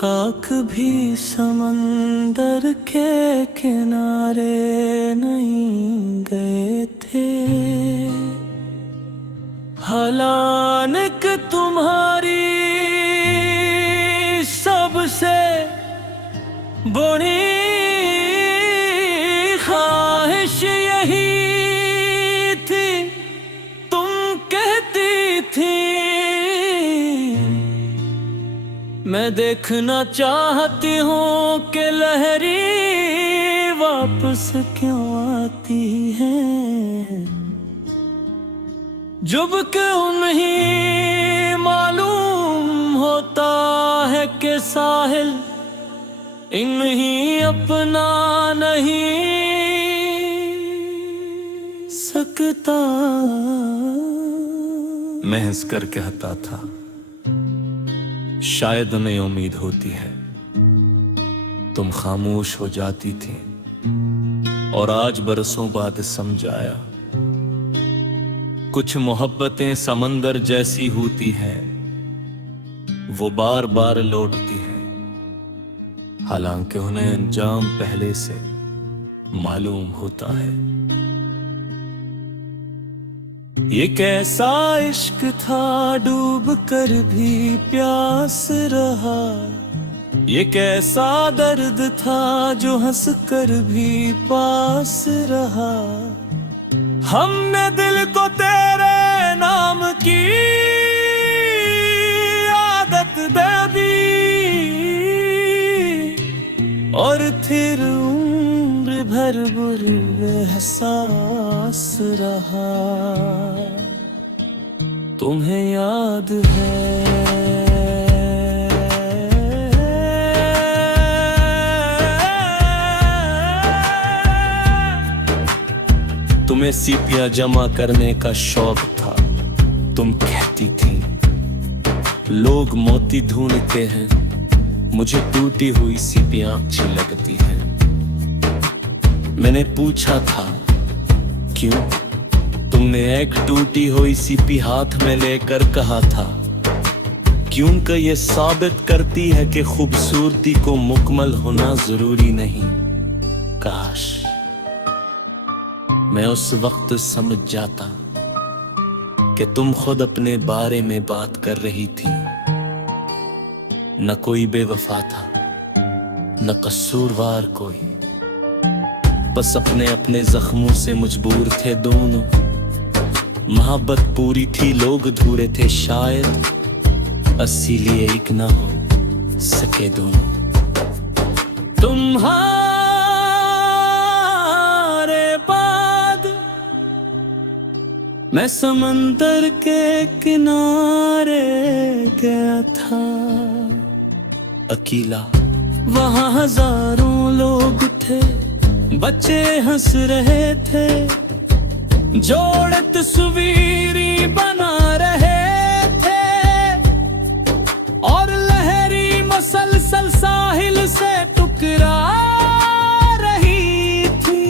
काक भी समंदर के किनारे नहीं गए थे। हालांकि तुम्हारी सबसे बड़ी ख्वाहिश यही थी, तुम कहती थी मैं देखना चाहती हूँ कि लहरी वापस क्यों आती है। जब कि उन्हें मालूम होता है कि साहिल इन्हीं अपना नहीं सकता। मैं हंस कर कहता था शायद उन्हें उम्मीद होती है, तुम खामोश हो जाती थी और आज बरसों बाद समझ आया कुछ मोहब्बतें समंदर जैसी होती हैं, वो बार बार लौटती हैं, हालांकि उन्हें अंजाम पहले से मालूम होता है। ये कैसा इश्क था डूब कर भी प्यास रहा, ये कैसा दर्द था जो हंस कर भी पास रहा। हमने दिल को तेरे नाम की आदत दे दी और फिर उम्र भर बुरा एहसास रहा। तुम्हें याद है तुम्हें सीपियां जमा करने का शौक था, तुम कहती थी लोग मोती ढूंढते हैं, मुझे टूटी हुई सीपियां अच्छी लगती हैं। मैंने पूछा था क्यों, तुमने एक टूटी हुई सीपी हाथ में लेकर कहा था क्योंकि ये साबित करती है कि खूबसूरती को मुकम्मल होना जरूरी नहीं। काश मैं उस वक्त समझ जाता कि तुम खुद अपने बारे में बात कर रही थी। न कोई बेवफा था, न कसूरवार कोई, बस अपने अपने जख्मों से मजबूर थे दोनों। मोहब्बत पूरी थी, लोग अधूरे थे, शायद इसीलिए एक ना हो सके दोनों। तुम्हारे मैं समंदर के किनारे गया था अकेला, वहाँ हजारों लोग थे, बच्चे हंस रहे थे, जोड़े तस्वीरी बना रहे थे और लहरी मसलसल साहिल से टकरा रही थी।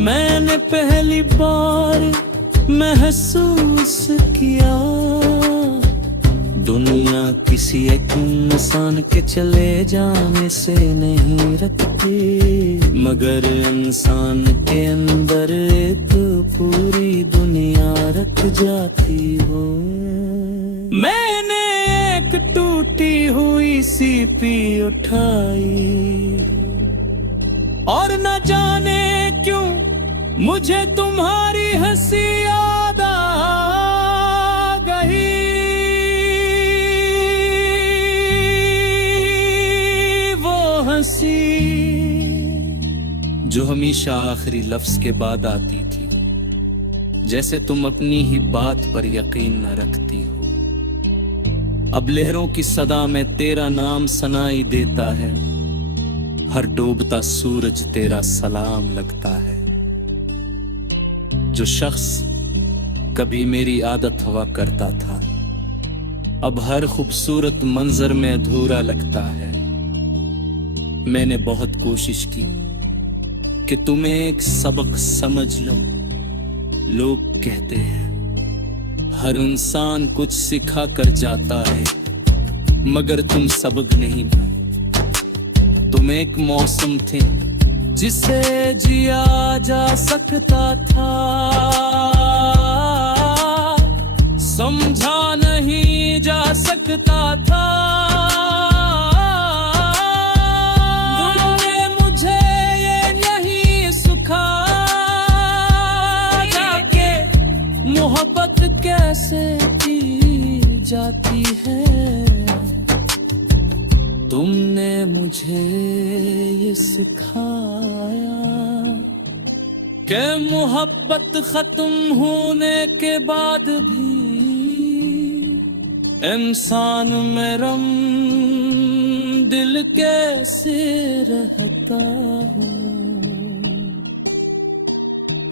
मैंने पहली बार महसूस किया दुनिया किसी एक इंसान के चले जाने से नहीं रखती, मगर इंसान के अंदर एक पूरी दुनिया रख जाती हो। मैंने एक टूटी हुई सीपी उठाई और न जाने क्यों मुझे तुम्हारी हंसी याद आ गई। वो हंसी जो हमेशा आखिरी लफ्ज के बाद आती थी, जैसे तुम अपनी ही बात पर यकीन न रखती हो। अब लहरों की सदा में तेरा नाम सुनाई देता है, हर डूबता सूरज तेरा सलाम लगता है। जो शख्स कभी मेरी आदत हुआ करता था, अब हर खूबसूरत मंजर में अधूरा लगता है। मैंने बहुत कोशिश की कि तुम्हें एक सबक समझ लो। लोग कहते हैं हर इंसान कुछ सिखा कर जाता है, मगर तुम सबक नहीं पाए। तुम एक मौसम थे जिसे जिया जा सकता था, समझा नहीं जा सकता था। तुमने मुझे ये नहीं सिखाया कि मोहब्बत कैसे की जाती है। तुमने मुझे ये सिखाया कि मोहब्बत खत्म होने के बाद भी इंसान में रम दिल कैसे रहता हूँ।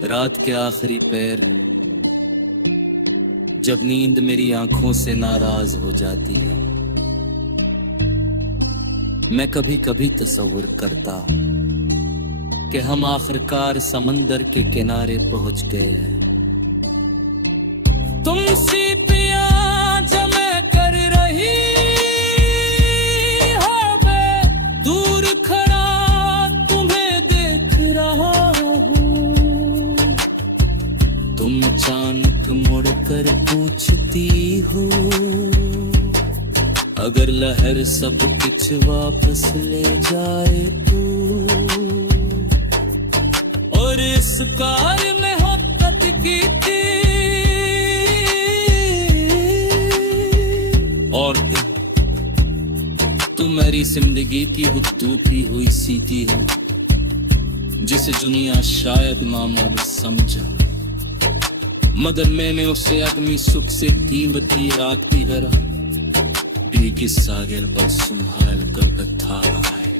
रात के आखिरी पैर जब नींद मेरी आंखों से नाराज हो जाती है, मैं कभी कभी तसव्वुर करता हूँ कि हम आखिरकार समंदर के किनारे पहुंच गए हैं। तुम सीपियां जमे कर रही हो, मैं दूर खड़ा तुम्हें देख रहा हूँ। तुम अचानक मुड़कर पूछती हो, अगर लहर सब कुछ वापस ले जाए तो, और इस कार में मोहब्बत की थी। और तुम मेरी जिंदगी की वो टूटी हुई सीटी हो जिसे दुनिया शायद मामूल समझा, मगर मैंने उसे अपनी सुख से दीवती रात की तरह सागिर पर संभाल कर रखा है।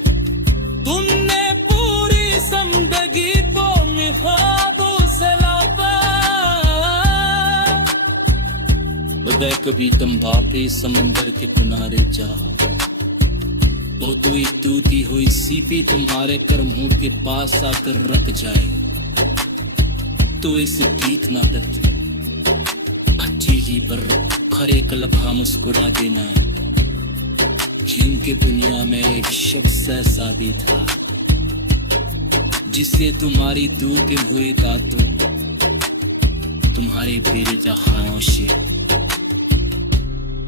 तुमने पूरी जिंदगी को ख्वाबों से लापा, बदे कभी तुम वापस समंदर के किनारे जा, वो तुई टूटी हुई सीपी तुम्हारे कर्मों के पास आकर रख जाए तो इसे ठीक ना करते। अच्छी ही पर हर एक लम्हा मुस्कुरा देना है, जिनके दुनिया में एक शख्स ऐसा भी था जिसे तुम्हारी दूर के हुए दांतों, तुम्हारे बेरजा खामोशी,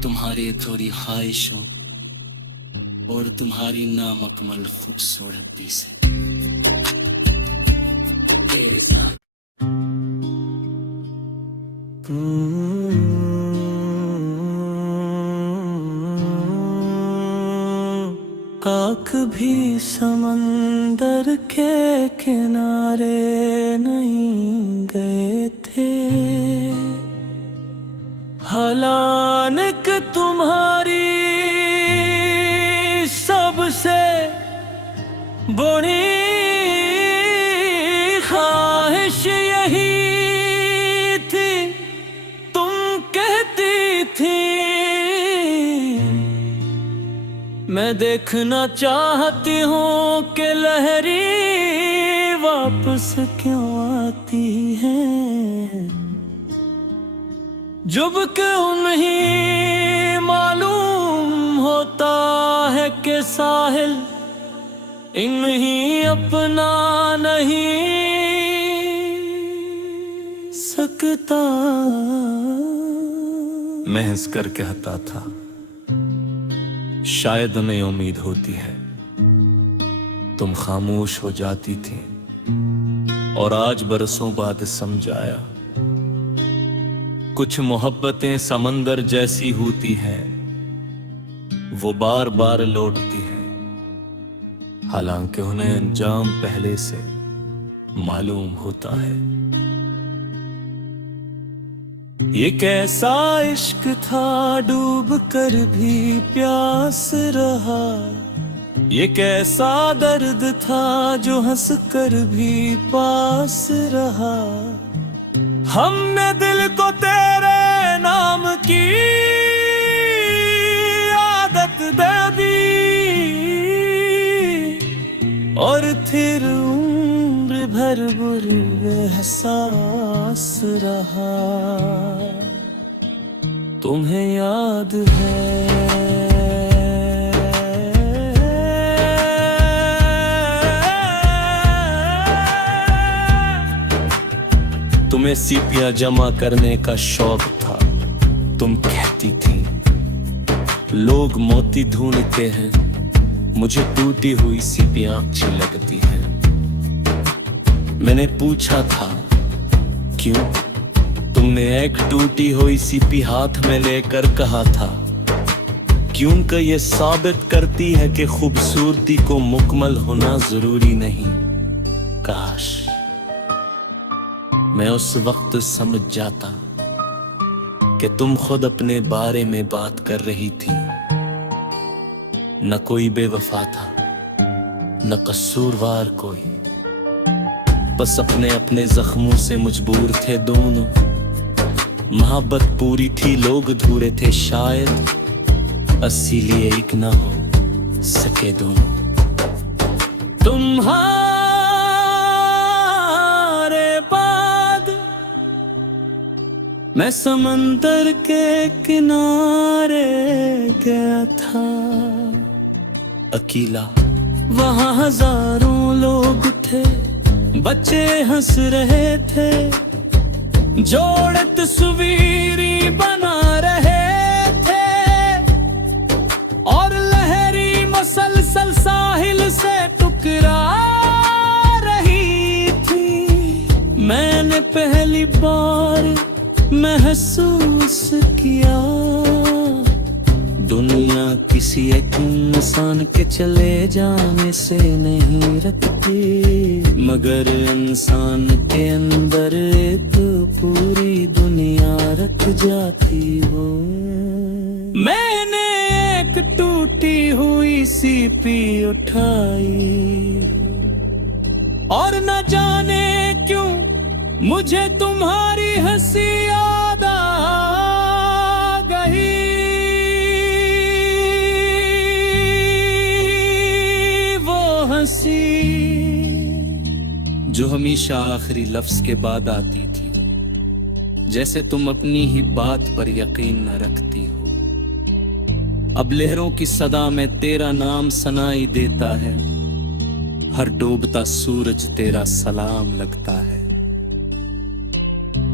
तुम्हारे थोड़ी ख्वाहिशों और तुम्हारी नामुकम्मल खूबसूरती से तेरे साथ काक भी समंदर के किनारे नहीं गए थे। हालांकि तुम्हारी सबसे बड़ी ख्वाहिश यही थी, तुम कहती थी मैं देखना चाहती हूँ कि लहरी वापस क्यों आती है। जब कि उन्हें मालूम होता है कि साहिल इन्हीं अपना नहीं सकता। मैं हंस कर कहता था शायद उन्हें उम्मीद होती है, तुम खामोश हो जाती थी और आज बरसों बाद समझ आया कुछ मोहब्बतें समंदर जैसी होती हैं, वो बार बार लौटती हैं, हालांकि उन्हें अंजाम पहले से मालूम होता है। ये कैसा इश्क था डूब कर भी प्यास रहा, ये कैसा दर्द था जो हंस कर भी पास रहा। हमने दिल को तेरे नाम की आदत दे दी और फिर उम्र भर तरबुर एहसास रहा, तुम्हें याद है तुम्हें सीपियां जमा करने का शौक था। तुम कहती थी लोग मोती ढूंढते हैं, मुझे टूटी हुई सीपियां अच्छी लगती हैं। मैंने पूछा था क्यों? तुमने एक टूटी हुई सीपी हाथ में लेकर कहा था क्योंकि ये साबित करती है कि खूबसूरती को मुकम्मल होना जरूरी नहीं। काश मैं उस वक्त समझ जाता कि तुम खुद अपने बारे में बात कर रही थी। न कोई बेवफा था, न कसूरवार कोई, बस अपने अपने जख्मों से मजबूर थे दोनों। मोहब्बत पूरी थी, लोग अधूरे थे शायद, इसीलिए एक न हो सके दोनों। तुम्हारे मैं समंदर के किनारे गया था अकेला, वहाँ हजारों लोग थे, बच्चे हंस रहे थे, जोड़े तस्वीरी बना रहे थे, और लहरी मुसलसल साहिल से टकरा रही थी। मैंने पहली बार महसूस किया दुनिया किसी एक इंसान के चले जाने से नहीं रखती, मगर इंसान के अंदर एक पूरी दुनिया रख जाती हो। मैंने एक टूटी हुई सीपी उठाई और न जाने क्यों मुझे तुम्हारी हंसी याद आ गई। वो हंसी जो हमेशा आखिरी लफ्ज के बाद आती थी, जैसे तुम अपनी ही बात पर यकीन न रखती हो। अब लहरों की सदा में तेरा नाम सुनाई देता है, हर डूबता सूरज तेरा सलाम लगता है।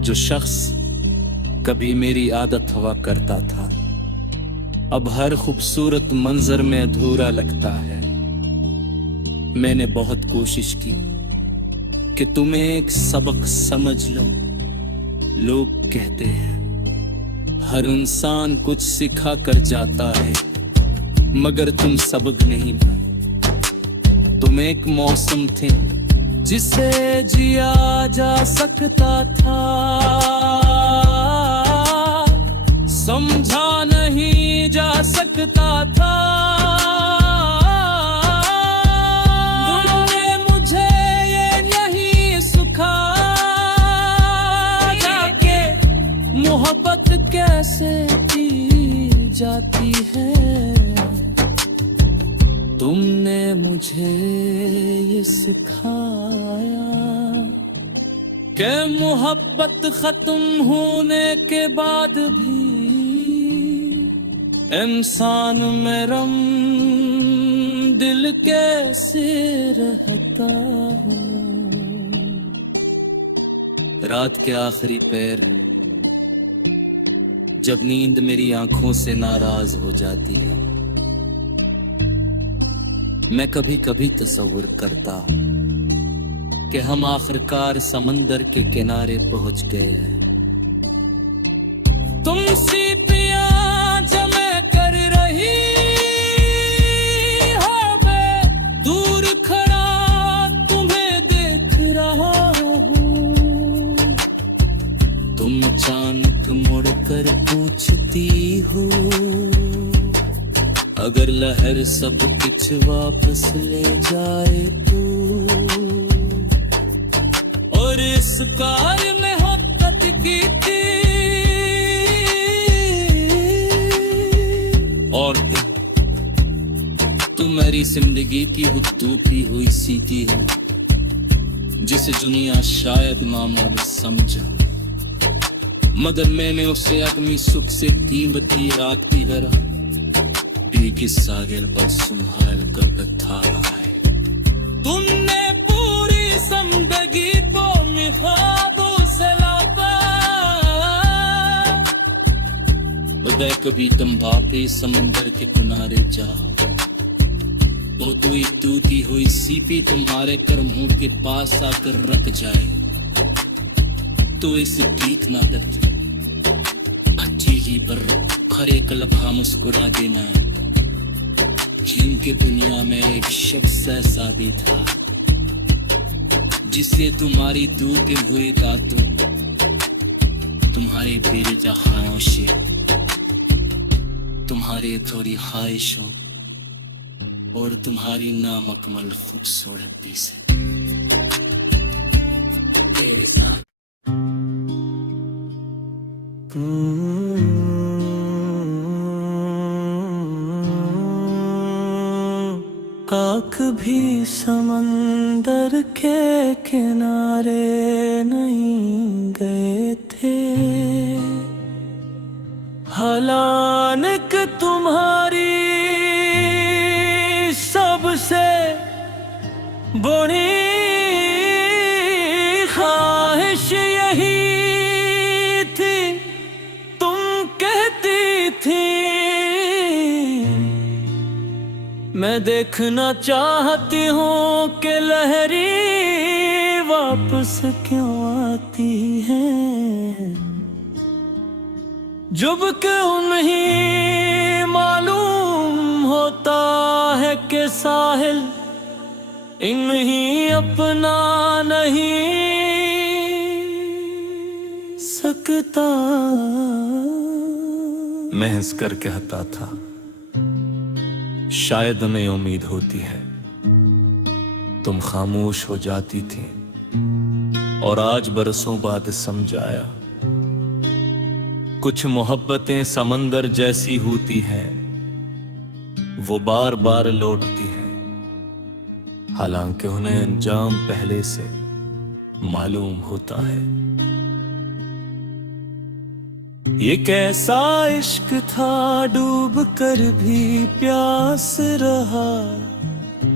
जो शख्स कभी मेरी आदत हुआ करता था, अब हर खूबसूरत मंजर में अधूरा लगता है। मैंने बहुत कोशिश की कि तुम्हें एक सबक समझ लो। लोग कहते हैं हर इंसान कुछ सिखा कर जाता है, मगर तुम सबक नहीं पाए। तुम एक मौसम थे जिसे जिया जा सकता था, समझा नहीं जा सकता था। तुमने मुझे ये नहीं सिखाया कि मोहब्बत कैसे की जाती है। तुमने मुझे ये सिखाया कि मोहब्बत खत्म होने के बाद भी इंसान में रम दिल कैसे रहता हूँ। रात के आखिरी पैर जब नींद मेरी आंखों से नाराज हो जाती है, मैं कभी कभी तसव्वुर करता कि हम आखिरकार समंदर के किनारे पहुंच गए हैं। तुम सीपियां जमा कर रही हो, मैं दूर खड़ा तुम्हें देख रहा हूँ। तुम अचानक मुड़कर पूछती हो अगर लहर सब कुछ वापस ले जाए तो, और इस कार में मोहब्बत की थी। और तुम मेरी जिंदगी की हुई सीटी हो, जिसे दुनिया शायद मामूल समझा, मगर मैंने उसे अगमी सुख से कीमती रात की तरह की सागिर पर सुहाल कर था। तुमने पूरी जिंदगी को ख्वाबों से लापा, उदय कभी तुम वापी समंदर के किनारे जा, वो तुई टूटी हुई सीपी तुम्हारे कर्मों के पास आकर रख जाए। तो इसे प्रीत ना कर अच्छी ही पर खरे कलफा मुस्कुरा देना, जिनके दुनिया में एक शख्स ऐसा भी था जिसे तुम्हारी दूर हुए दांतों, तुम्हारे बेरजहाओं से, तुम्हारे थोड़ी ख्वाहिशों और तुम्हारी नामुकम्मल खूबसूरती से तेरे साथ काक भी समंदर के किनारे नहीं गए थे, हालांक तुम्हारी सबसे बड़ी ख्वाहिश यही थी, तुम कहती थी मैं देखना चाहती हूँ कि लहरी वापस क्यों आती है, जब क्यों नहीं मालूम होता है कि साहिल इन्हीं अपना नहीं सकता। मैं हंस कर कहता था शायद हमें उम्मीद होती है, तुम खामोश हो जाती थी और आज बरसों बाद समझ आया, कुछ मोहब्बतें समंदर जैसी होती हैं, वो बार बार लौटती हैं, हालांकि उन्हें अंजाम पहले से मालूम होता है। ये कैसा इश्क था डूब कर भी प्यास रहा,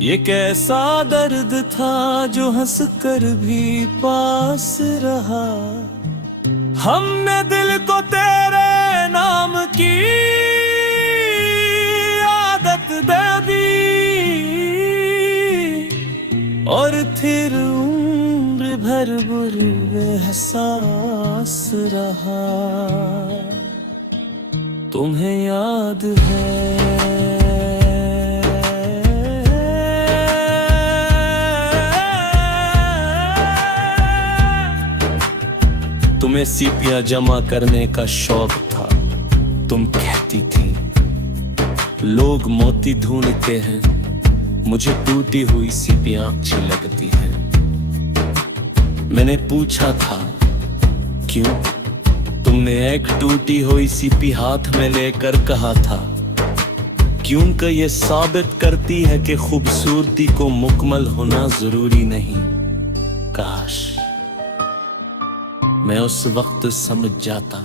ये कैसा दर्द था जो हंस कर भी पास रहा, हमने दिल को तेरे नाम की आदत दे दी और फिर उम्र भर बुरे एहसास रहा। तुम्हें याद है तुम्हें सीपियां जमा करने का शौक था, तुम कहती थी लोग मोती ढूंढते हैं, मुझे टूटी हुई सीपियां अच्छी लगती हैं। मैंने पूछा था क्यों, तुमने एक टूटी हुई सीपी हाथ में लेकर कहा था क्योंकि ये साबित करती है कि खूबसूरती को मुकम्मल होना जरूरी नहीं। काश मैं उस वक्त समझ जाता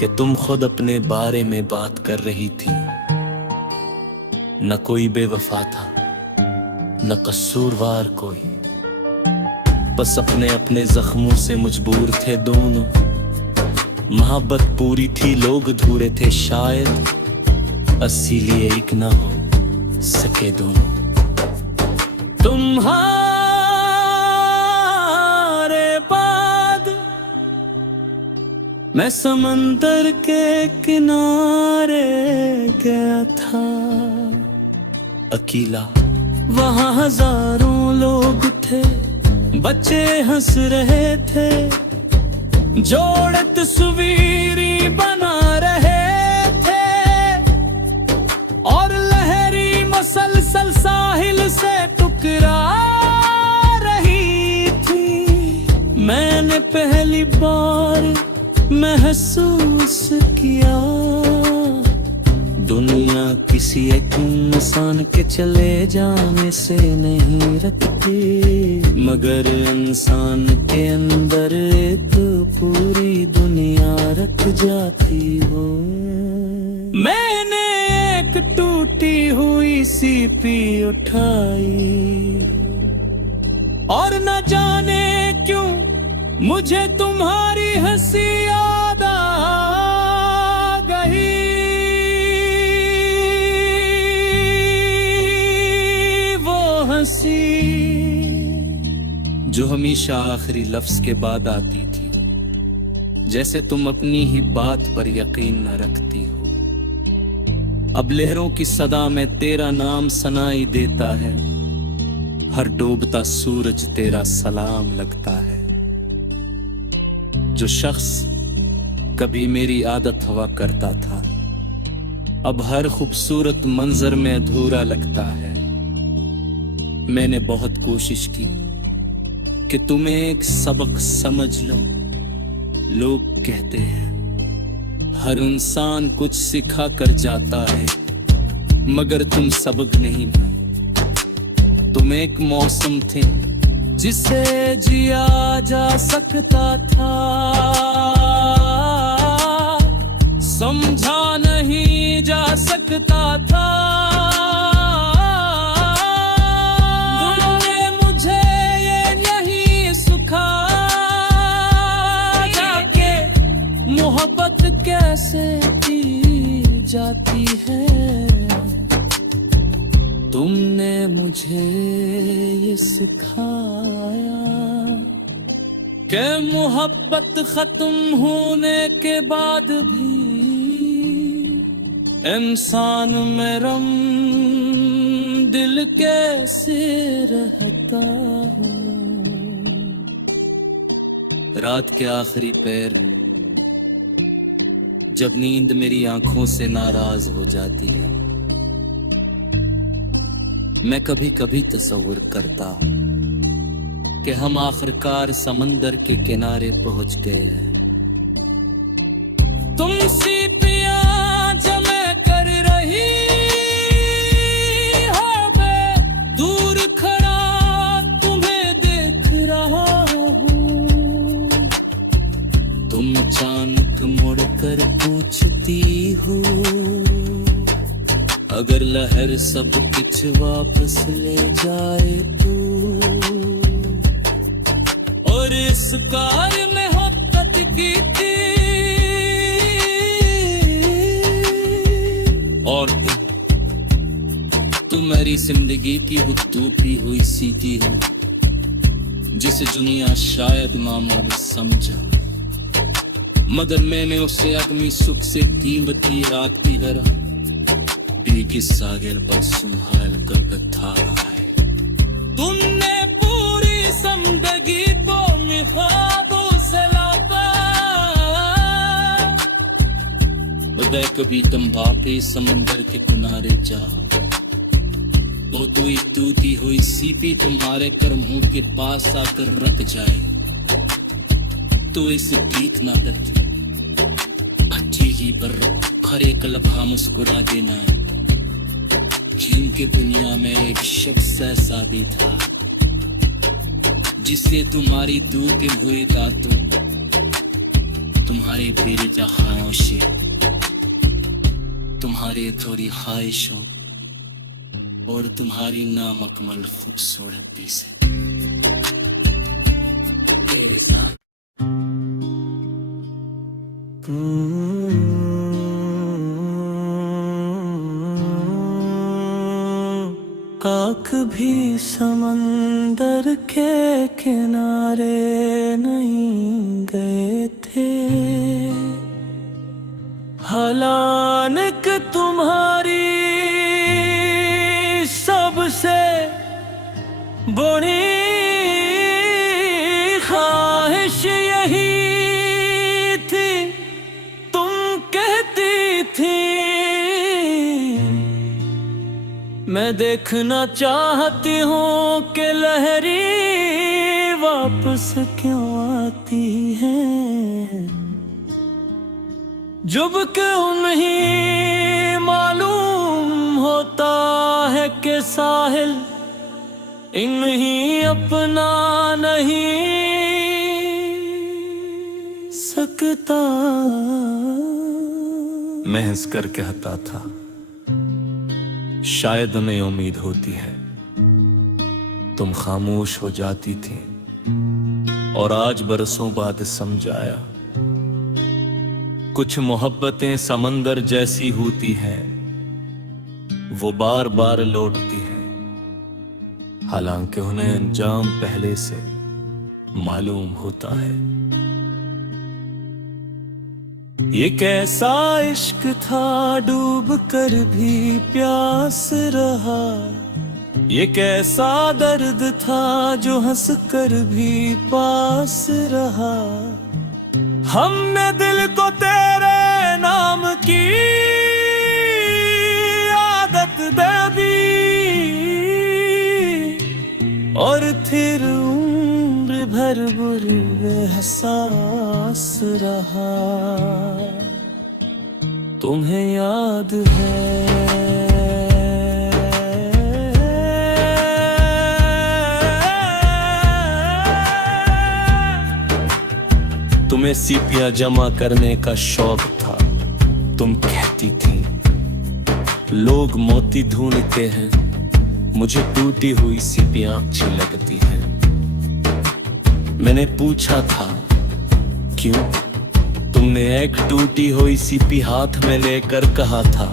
कि तुम खुद अपने बारे में बात कर रही थी, न कोई बेवफा था न कसूरवार कोई, बस अपने अपने जख्मों से मजबूर थे दोनों। मोहब्बत पूरी थी लोग धूरे थे शायद, इसीलिए एक न हो सके दोनों। तुम्हारे बाद मैं समंदर के किनारे गया था अकेला, वहाँ हजारों लोग थे, बच्चे हंस रहे थे, जोड़े तस्वीरी बना रहे थे और लहरी मसलसल साहिल से टकरा रही थी। मैंने पहली बार महसूस किया दुनिया किसी एक इंसान के चले जाने से नहीं रखती, मगर इंसान के अंदर एक पूरी दुनिया रख जाती हो। मैंने एक टूटी हुई सीपी उठाई और न जाने क्यों मुझे तुम्हारी हंसी याद आ गई। वो हंसी जो हमेशा आखिरी लफ्ज के बाद आती थी, जैसे तुम अपनी ही बात पर यकीन न रखती हो। अब लहरों की सदा में तेरा नाम सुनाई देता है, हर डूबता सूरज तेरा सलाम लगता है। जो शख्स कभी मेरी आदत हुआ करता था, अब हर खूबसूरत मंजर में अधूरा लगता है। मैंने बहुत कोशिश की कि तुम्हें एक सबक समझ लो। लोग कहते हैं हर इंसान कुछ सिखा कर जाता है, मगर तुम सबक नहीं पाए। तुम एक मौसम थे जिसे जिया जा सकता था, समझा नहीं जा सकता था। तुमने मुझे ये नहीं सिखाया कि मोहब्बत कैसे की जाती है। तुमने मुझे ये सिखाया कि मोहब्बत खत्म होने के बाद भी इंसान में रम दिल कैसे रहता हूँ। रात के आखिरी पैर में जब नींद मेरी आंखों से नाराज हो जाती है, मैं कभी कभी तसव्वुर करता हूं कि हम आखिरकार समंदर के किनारे पहुंच गए हैं। तुम सीपियां जमे कर रही हो, मैं दूर खड़ा तुम्हें देख रहा हूं। तुम अचानक मुड़कर पूछती हो, अगर लहर सब कुछ वापस ले जाए तो। और इस कार में मोहब्बत की थी, और तुम मेरी जिंदगी की वो टूटी हुई सीटी हो जिसे दुनिया शायद मामूली समझा, मगर मैंने उसे अपनी सुख से कीमती रात की तरह की सागर पर सुहाल कर था। तुमने पूरी जिंदगी को ख्वाबों से लापा, बता कभी तुम वापस समंदर के किनारे जा। वो तो टूटी हुई सीपी तुम्हारे कर्मों के पास आकर रख जाए। तो इसे ठीक ना कर, अच्छी ही पर हर एक लम्हा मुस्कुरा देना है। जिनकी दुनिया में एक शख्स ऐसा भी था जिसे तुम्हारी दूर हुए दांतों, तुम्हारे बेरजा खामोशी, तुम्हारी थोड़ी ख्वाहिशों और तुम्हारी नामुकम्मल खूबसूरती से तेरे साथ काक भी समंदर के किनारे नहीं गए थे। हालांक तुम्हारी सबसे बड़ी ख्वाहिश यही थी। तुम कहती थी मैं देखना चाहती हूँ कि लहरी वापस क्यों आती है। जब कि उन्हें मालूम होता है कि साहिल इन्हीं अपना नहीं सकता। मैं हंस कर कहता था शायद उन्हें उम्मीद होती है, तुम खामोश हो जाती थी और आज बरसों बाद समझ आया कुछ मोहब्बतें समंदर जैसी होती हैं, वो बार बार लौटती हैं हालांकि उन्हें अंजाम पहले से मालूम होता है। ये कैसा इश्क था डूब कर भी प्यास रहा, ये कैसा दर्द था जो हंस कर भी पास रहा। हमने दिल को तेरे नाम की आदत दे दी और फिर उम्र भर बुरे एहसास रहा। तुम्हें याद है तुम्हें सीपियां जमा करने का शौक था, तुम कहती थी लोग मोती ढूंढते हैं, मुझे टूटी हुई सीपियां अच्छी लगती हैं। मैंने पूछा था क्यों, तुमने एक टूटी हुई सीपी हाथ में लेकर कहा था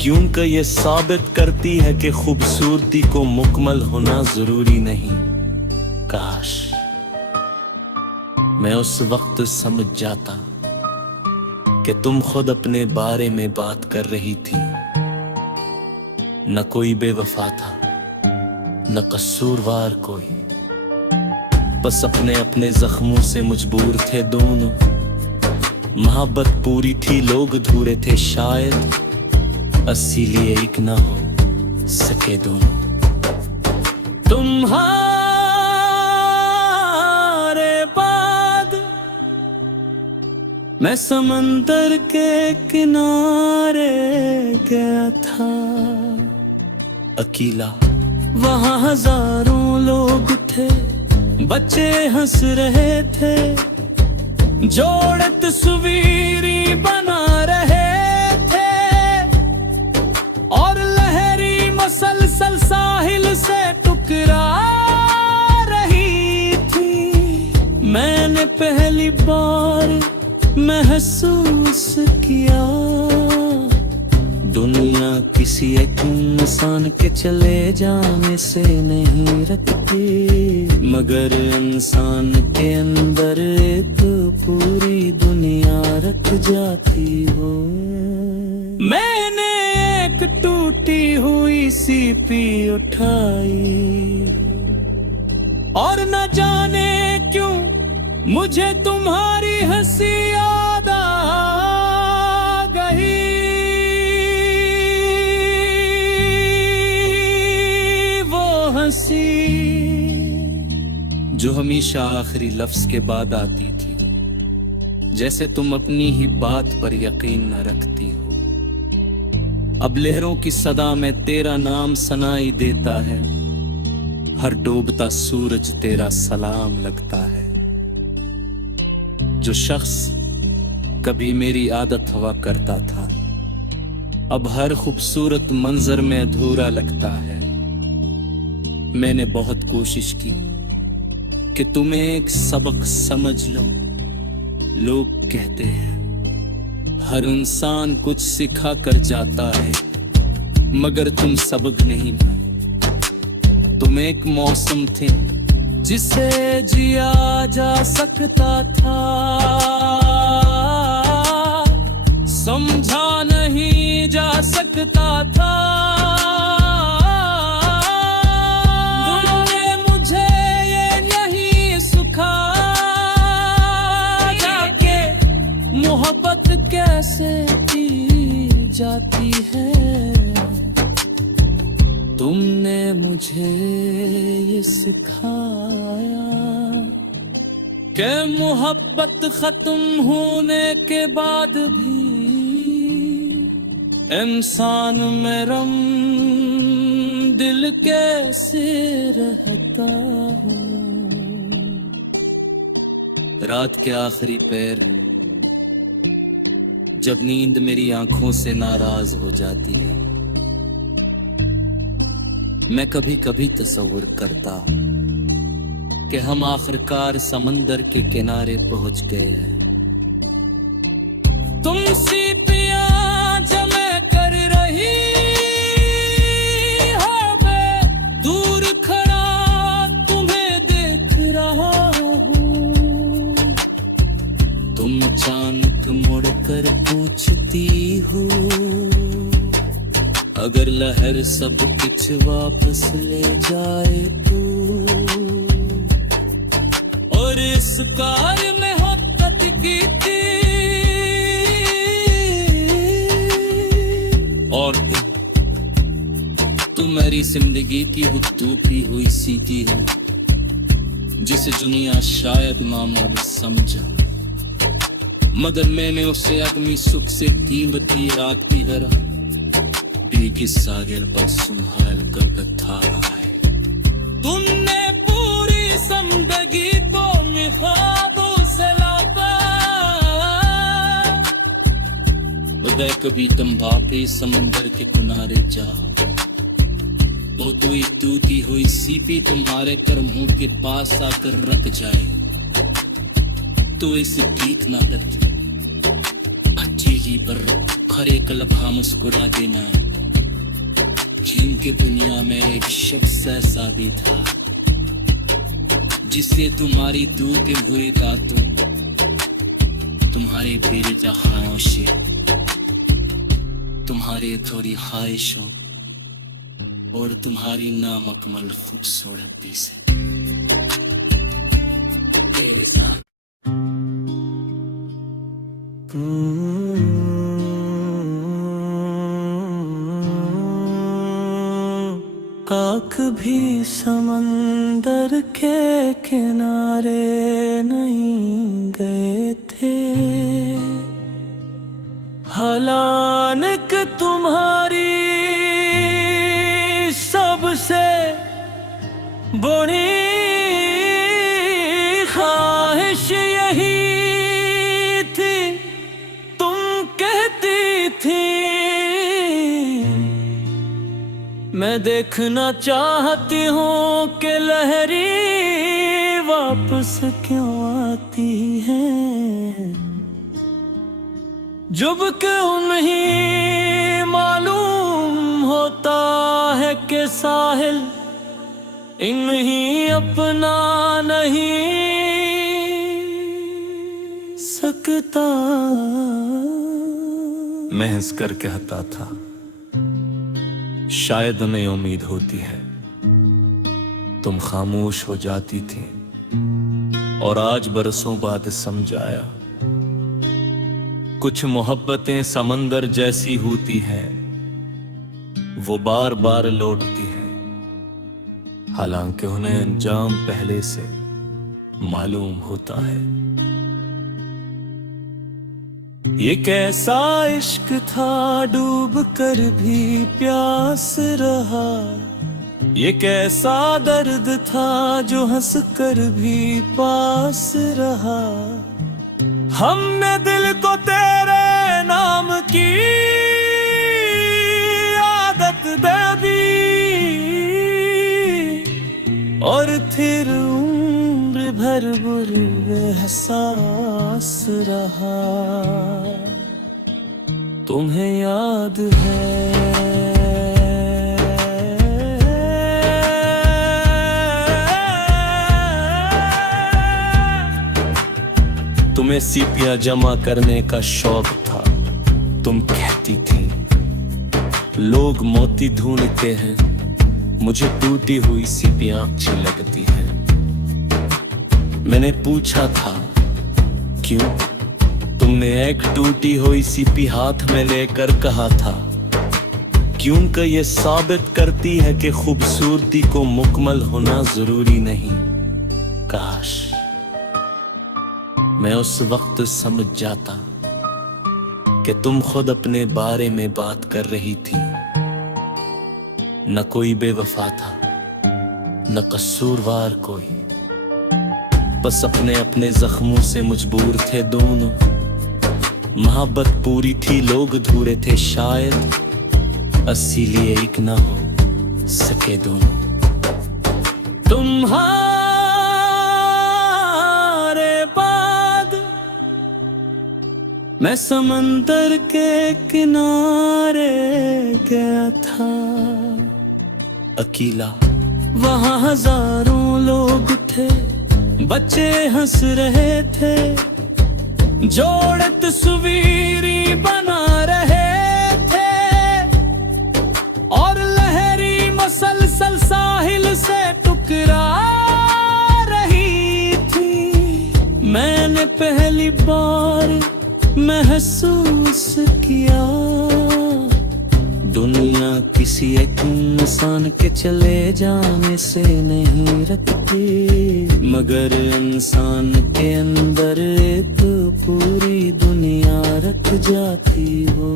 क्योंकि ये साबित करती है कि खूबसूरती को मुकम्मल होना जरूरी नहीं। काश मैं उस वक्त समझ जाता कि तुम खुद अपने बारे में बात कर रही थी। न कोई बेवफा था न कसूरवार कोई, बस अपने अपने जख्मों से मजबूर थे दोनों। मोहब्बत पूरी थी लोग अधूरे थे शायद, इसीलिए एक ना हो सके दोनों। तुम्हारे मैं समंदर के किनारे गया था अकेला, वहाँ हजारों लोग थे, बच्चे हंस रहे थे, जोड़े तस्वीरी बना रहे थे और लहरी मसलसल साहिल से टकरा रही थी। मैंने पहली बार महसूस किया दुनिया किसी एक इंसान के चले जाने से नहीं रखती, मगर इंसान के अंदर एक पूरी दुनिया रख जाती हो। मैंने एक टूटी हुई सीपी उठाई और न जाने क्यों मुझे तुम्हारी हंसी याद आ गई। वो हंसी जो हमेशा आखिरी लफ्ज के बाद आती थी, जैसे तुम अपनी ही बात पर यकीन न रखती हो। अब लहरों की सदा में तेरा नाम सुनाई देता है, हर डूबता सूरज तेरा सलाम लगता है। जो शख्स कभी मेरी आदत हुआ करता था, अब हर खूबसूरत मंजर में अधूरा लगता है। मैंने बहुत कोशिश की कि तुम्हें एक सबक समझ लो। लोग कहते हैं हर इंसान कुछ सिखा कर जाता है, मगर तुम सबक नहीं पाए। तुम एक मौसम थे जिसे जिया जा सकता था, समझा नहीं जा सकता था। तुमने मुझे ये नहीं सिखाया कि मोहब्बत कैसे की जाती है। तुमने मुझे ये सिखाया कि मोहब्बत खत्म होने के बाद भी इंसान में दिल कैसे रहता हूँ। रात के आखिरी पैर जब नींद मेरी आंखों से नाराज हो जाती है, मैं कभी कभी तसव्वुर करता हूँ कि हम आखिरकार समंदर के किनारे पहुंच गए हैं। तुम सीपियां जमे कर रही हो, मैं दूर खड़ा तुम्हें देख रहा हूँ। तुम अचानक मुड़कर पूछती हो, अगर लहर सब कुछ वापस ले जाए तो, और इस कार में हक़्क़त की थी। और तुम मेरी जिंदगी की वो टूटी हुई सीटी है जिसे दुनिया शायद मामूल समझा, मगर मैंने उसे अपनी सुख से कीमती रात की तरह सागिर पर संभाल कर बैठा है। तुमने पूरी जिंदगी को ख्वाबों से लापा, उदय कभी तुम वापी समंदर के किनारे जा, वो तुई टूटी हुई सीपी तुम्हारे कर्मों के पास आकर रख जाए। तो इसे ठीक ना कर अच्छी ही पर खरे कलभा मुस्कुरा देना, जिनकी दुनिया में एक शख्स ऐसा भी था जिसे तुम्हारी दूर हुए दांतों, तुम्हारे बेरजा खामोशी, तुम्हारी थोड़ी ख्वाहिशों और तुम्हारी नामुकम्मल खूबसूरती से तेरे साथ काक भी समंदर के किनारे नहीं गए थे, हालांकि तुम्हारी सबसे बड़ी ख्वाहिश यही थी। तुम कहती थी मैं देखना चाहती हूँ कि लहरी वापस क्यों आती है, जब कि उन्हें मालूम होता है कि साहिल इन्हीं अपना नहीं सकता। मैं हंस कर कहता था शायद उन्हें उम्मीद होती है, तुम खामोश हो जाती थी, और आज बरसों बाद समझ आया कुछ मोहब्बतें समंदर जैसी होती हैं, वो बार बार लौटती हैं, हालांकि उन्हें अंजाम पहले से मालूम होता है। ये कैसा इश्क था डूब कर भी प्यास रहा, ये कैसा दर्द था जो हंस कर भी पास रहा। हमने दिल को तेरे नाम की आदत दे दी, और फिर उम्र भर बुरा एहसास रहा। तुम्हें याद है तुम्हें सीपियां जमा करने का शौक था, तुम कहती थी लोग मोती ढूंढते हैं, मुझे टूटी हुई सीपियां अच्छी लगती हैं। मैंने पूछा था क्यों, तुमने एक टूटी हुई सीपी हाथ में लेकर कहा था क्योंकि ये साबित करती है कि खूबसूरती को मुकम्मल होना जरूरी नहीं। काश मैं उस वक्त समझ जाता कि तुम खुद अपने बारे में बात कर रही थी, न कोई बेवफा था, न कसूरवार कोई, बस अपने अपने जख्मों से मजबूर थे दोनों। मोहब्बत पूरी थी, लोग अधूरे थे शायद, इसीलिए एक ना हो सके दोनों। तुम्हारे बाद मैं समंदर के किनारे गया था अकेला। वहाँ हजारों लोग थे, बच्चे हंस रहे थे, जोड़े तस्वीरी बना रहे थे, और लहरी मसलसल साहिल से टकरा रही थी। मैंने पहली बार महसूस किया दुनिया किसी एक इंसान के चले जाने से नहीं रखती, मगर इंसान के अंदर एक पूरी दुनिया रख जाती हो।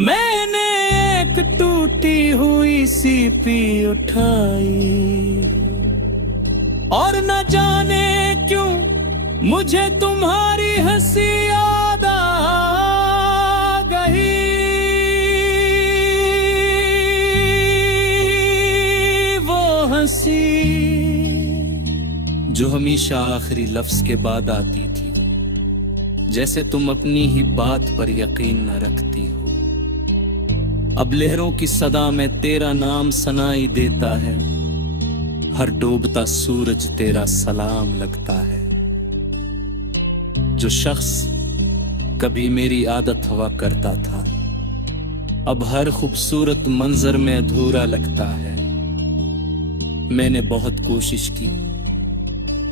मैंने एक टूटी हुई सीपी उठाई और न जाने क्यों मुझे तुम्हारी हंसी याद आ गई। जो हमेशा आखिरी लफ्ज के बाद आती थी, जैसे तुम अपनी ही बात पर यकीन न रखती हो। अब लहरों की सदा में तेरा नाम सुनाई देता है, हर डूबता सूरज तेरा सलाम लगता है। जो शख्स कभी मेरी आदत हुआ करता था, अब हर खूबसूरत मंजर में अधूरा लगता है। मैंने बहुत कोशिश की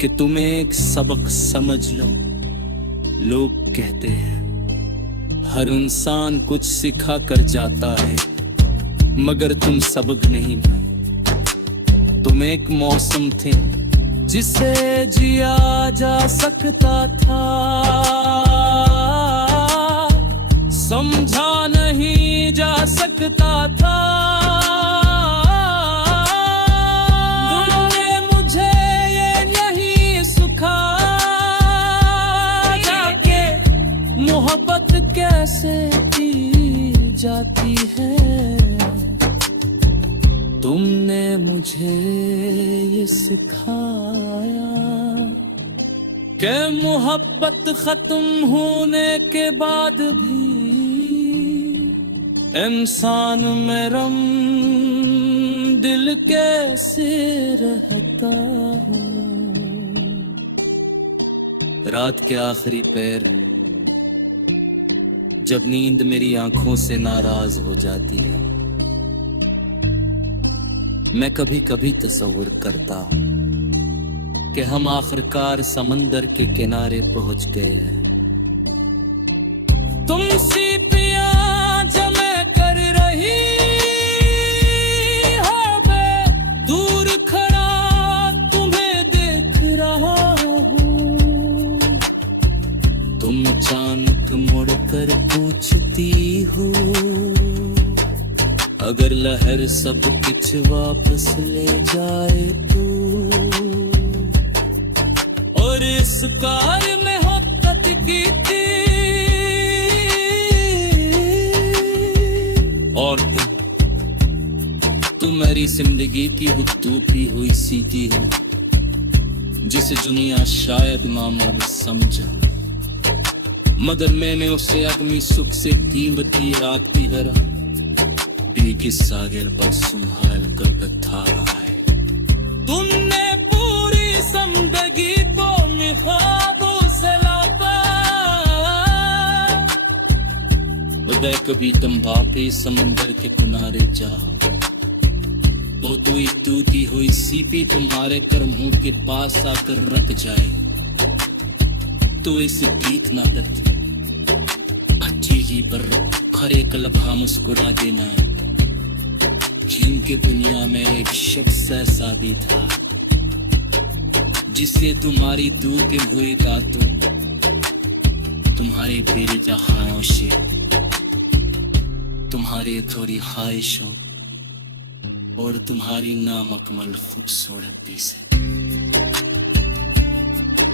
कि तुम्हें एक सबक समझ लो। लोग कहते हैं हर इंसान कुछ सिखा कर जाता है, मगर तुम सबक नहीं पाए। तुम एक मौसम थे जिसे जिया जा सकता था, समझा नहीं जा सकता था। मोहब्बत कैसे की जाती है, तुमने मुझे ये सिखाया कि मोहब्बत खत्म होने के बाद भी इंसान में रम दिल कैसे रहता हूँ। रात के आखिरी पैर जब नींद मेरी आंखों से नाराज हो जाती है, मैं कभी कभी तसव्वुर करता हूं कि हम आखिरकार समंदर के किनारे पहुंच गए हैं। तुम सीपियां जमे कर रही हो, मैं दूर खड़ा तुम्हें देख रहा हूं। तुम अचानक मुड़कर पूछती हो, अगर लहर सब कुछ वापस ले जाए तो, और इस कार में मोहब्बत की थी, और तुम मेरी जिंदगी की वो टूटी हुई सीटी हो जिसे दुनिया शायद मामूल समझे, मगर मैंने उसे अपनी सुख से कीमती रात की तरह की सागिर पर संभाल कर बैठा है। तुमने पूरी जिंदगी को ख्वाबों से लापा, उदय कभी तुम वापे समंदर के किनारे जा, वो तुई टूटी हुई सीपी तुम्हारे कर्मों के पास आकर रख जाए। तो इसे गीत ना करती अच्छी पर खरे कलभा मुस्कुरा देना, जिनके दुनिया में एक शख्स ऐसा भी था जिसे तुम्हारी दूर हुए दांतों, तुम्हारे बेरजा खामोशी, तुम्हारे थोड़ी ख्वाहिशों और तुम्हारी नामकमल खूबसूरती से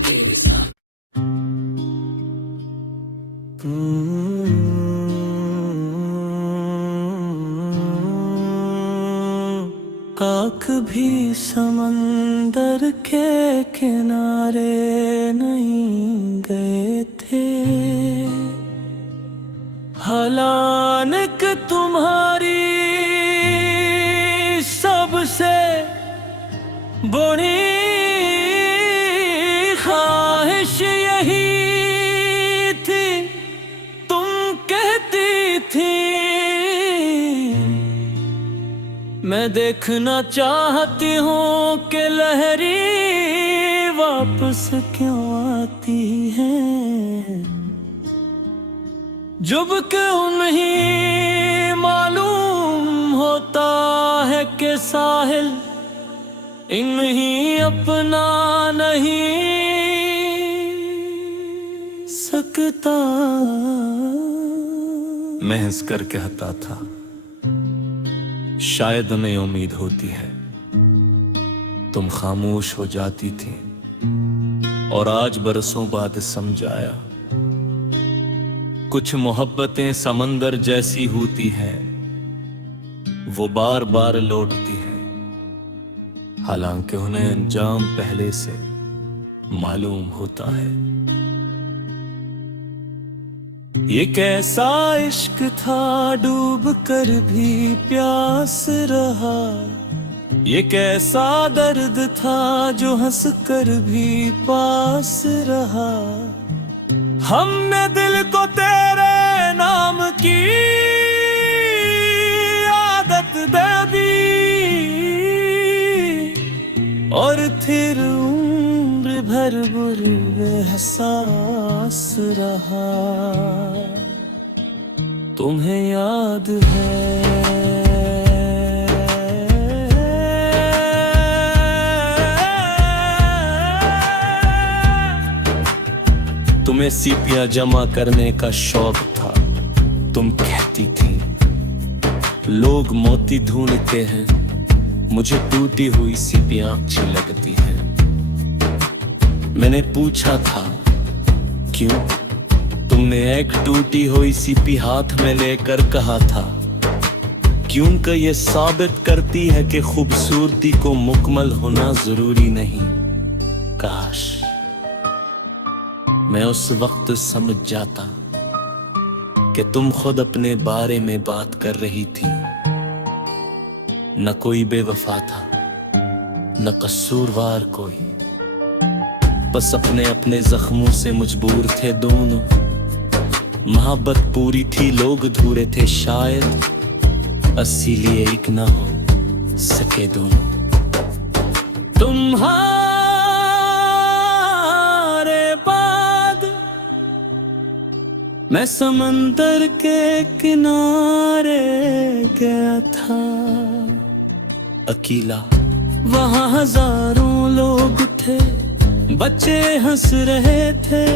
तेरे साथ। काक भी समंदर के किनारे नहीं गए थे, हालांकि तुम्हारी सबसे बड़ी ख्वाहिश यही थी, तुम कहती थी मैं देखना चाहती हूँ कि लहरी वापस क्यों आती है, जब क्यों नहीं मालूम होता है कि साहिल इन्हीं अपना नहीं सकता। मैं हंस कर कहता था शायद उन्हें उम्मीद होती है, तुम खामोश हो जाती थी और आज बरसों बाद समझ आया कुछ मोहब्बतें समंदर जैसी होती हैं, वो बार बार लौटती हैं, हालांकि उन्हें अंजाम पहले से मालूम होता है। ये कैसा इश्क था डूब कर भी प्यास रहा, ये कैसा दर्द था जो हंस कर भी पास रहा, हमने दिल को तेरे नाम की आदत दे दी और फिर उम्र भर बुरे एहसास रहा। तुम्हें याद है तुम्हें सीपियां जमा करने का शौक था, तुम कहती थी लोग मोती ढूंढते हैं, मुझे टूटी हुई सीपियां अच्छी लगती हैं। मैंने पूछा था क्यों, तुमने एक टूटी हुई सीपी हाथ में लेकर कहा था क्योंकि ये साबित करती है कि खूबसूरती को मुकम्मल होना जरूरी नहीं। काश मैं उस वक्त समझ जाता कि तुम खुद अपने बारे में बात कर रही थी, न कोई बेवफा था न कसूरवार कोई, बस अपने अपने जख्मों से मजबूर थे दोनों। मोहब्बत पूरी थी लोग अधूरे थे शायद, इसीलिए एक ना हो सके दोनों। तुम्हारे मैं समंदर के किनारे गया था अकेला, वहाँ हजारों लोग थे, बच्चे हंस रहे थे,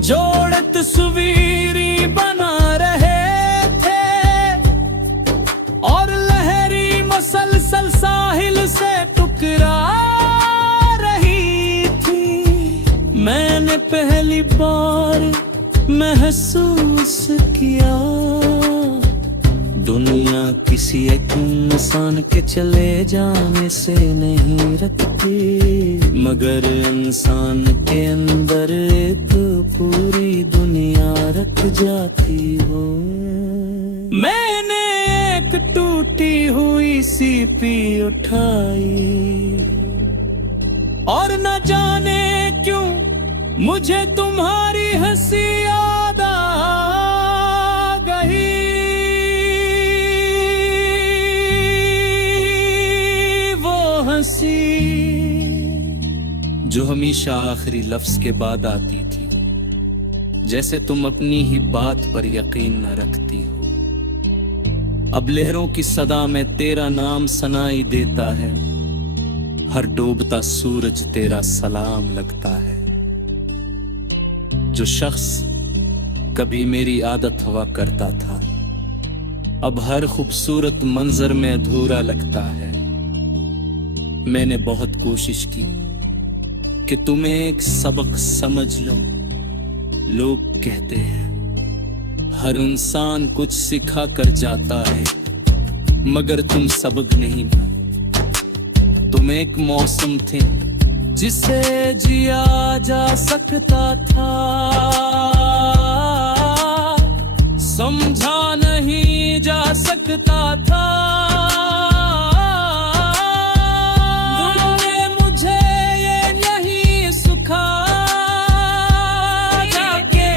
जोड़े तस्वीरी बना रहे थे और लहरी मसलसल साहिल से टकरा रही थी। मैंने पहली बार महसूस किया दुनिया किसी एक इंसान के चले जाने से नहीं रखती, मगर इंसान के अंदर एक पूरी दुनिया रख जाती हो। मैंने एक टूटी हुई सीपी उठाई और न जाने क्यों मुझे तुम्हारी हंसी याद आ गई। वो हंसी जो हमेशा आखिरी लफ्ज के बाद आती थी, जैसे तुम अपनी ही बात पर यकीन न रखती हो। अब लहरों की सदा में तेरा नाम सुनाई देता है, हर डूबता सूरज तेरा सलाम लगता है। जो शख्स कभी मेरी आदत हुआ करता था, अब हर खूबसूरत मंजर में अधूरा लगता है। मैंने बहुत कोशिश की कि तुम्हें एक सबक समझ लो। लोग कहते हैं हर इंसान कुछ सिखा कर जाता है, मगर तुम सबक नहीं पाए। तुम एक मौसम थे जिसे जिया जा सकता था, समझा नहीं जा सकता था। तुमने मुझे ये नहीं सिखाया कि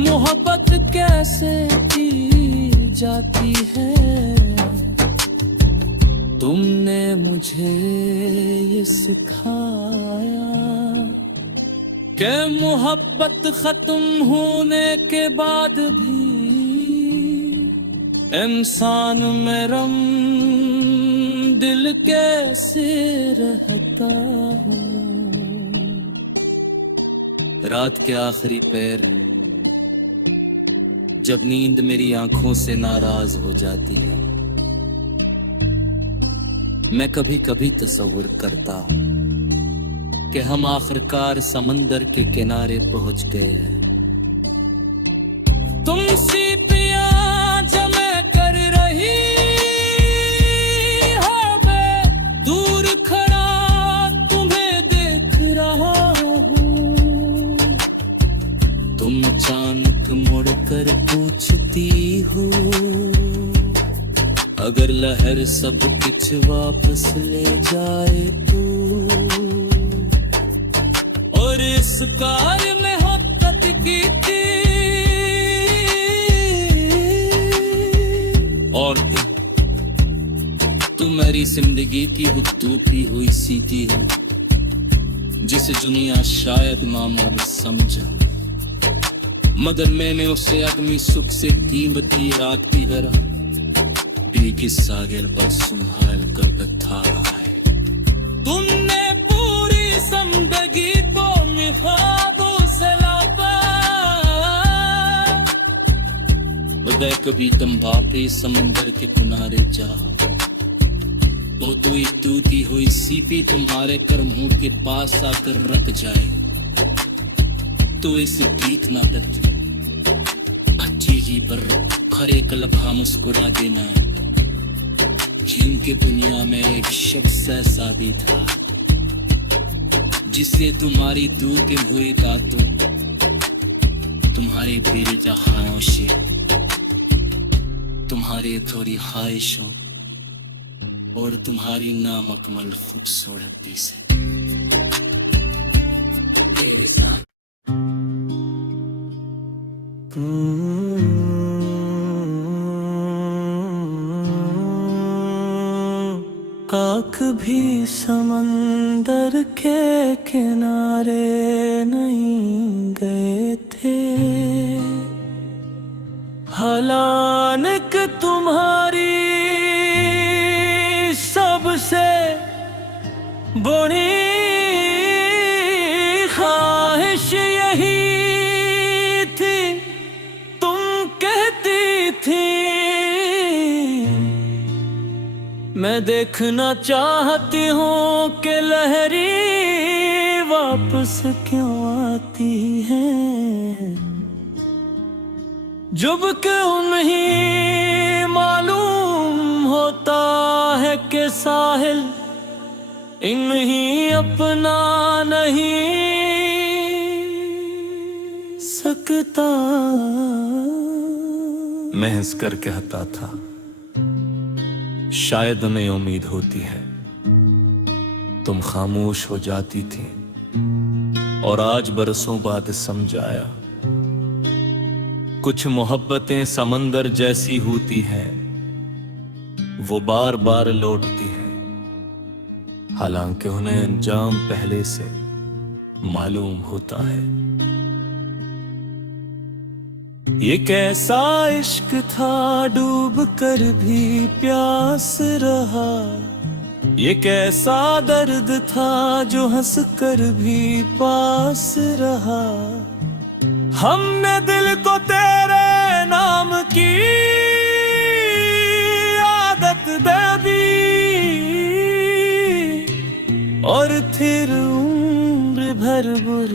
मोहब्बत कैसे की जाती है। तुमने मुझे ये सिखाया कि मोहब्बत खत्म होने के बाद भी इंसान में रम दिल कैसे रहता हूँ। रात के आखिरी पैर जब नींद मेरी आंखों से नाराज हो जाती है, मैं कभी कभी तसव्वुर करता हूँ कि हम आखिरकार समंदर के किनारे पहुंच गए हैं। तुम सीपियां जमे कर रही हो, मैं दूर खड़ा तुम्हें देख रहा हूँ। तुम अचानक मुड़कर पूछती हो, अगर लहर सब कुछ वापस ले जाए तो। और इस कार में मोहब्बत की थी, और तुम मेरी जिंदगी की वो टूटी हुई सीटी है जिसे दुनिया शायद मामूल समझा, मगर मैंने उसे अपनी सुख से कीमती रात की तरह की सागिर पर संभाल कर बैठा है। तुमने पूरी जिंदगी को ख्वाबों से लापा, बदे कभी तुम वापस समंदर के किनारे जा। वो तो टूटी हुई सीपी तुम्हारे कर्मों के पास आकर रख जाए। तो इसे ठीक ना कर अच्छी ही पर खरे कलभा मुस्कुरा देना, जिनके दुनिया में एक शख्स ऐसा भी था जिसे तुम्हारी दूर हुए दांतों, तुम्हारे बेरजा खामोशी, तुम्हारी थोड़ी ख्वाहिशों और तुम्हारी नामुकम्मल खूबसूरती से तेरे साथ काक भी समंदर के किनारे नहीं गए थे। हालांक तुम्हारी सबसे बड़ी ख्वाहिश यही थी। तुम कहती थी मैं देखना चाहती हूँ कि लहरी वापस क्यों आती है। जब क्यों नहीं मालूम होता है कि साहिल इन्हीं अपना नहीं सकता। मैं हंस कर कहता था शायद उन्हें उम्मीद होती है। तुम खामोश हो जाती थी और आज बरसों बाद समझ आया, कुछ मोहब्बतें समंदर जैसी होती हैं, वो बार बार लौटती हैं, हालांकि उन्हें अंजाम पहले से मालूम होता है। ये कैसा इश्क था डूब कर भी प्यास रहा, ये कैसा दर्द था जो हंस कर भी पास रहा। हमने दिल को तेरे नाम की तरबुर